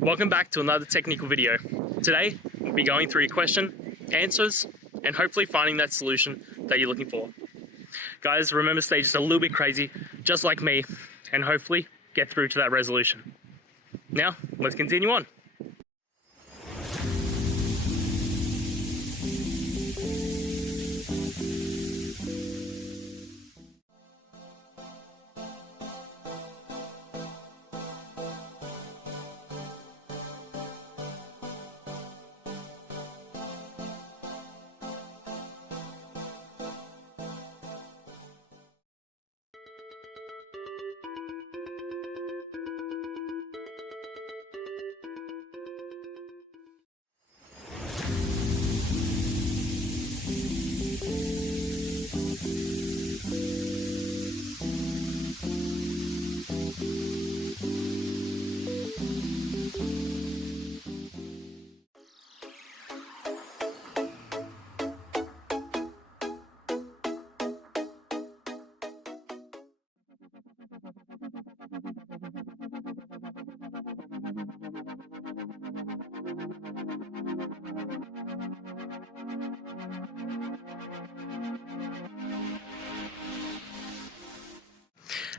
Welcome back to another technical video. Today, we'll be going through your question, answers, and hopefully finding that solution that you're looking for. Guys, remember, stay just a little bit crazy, just like me, and hopefully get through to that resolution. Now, let's continue on.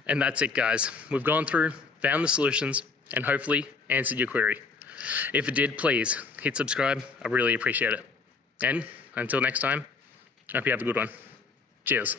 And that's it, guys. We've gone through, found the solutions, and hopefully answered your query. If it did, please hit subscribe. I really appreciate it. And until next time, I hope you have a good one. Cheers.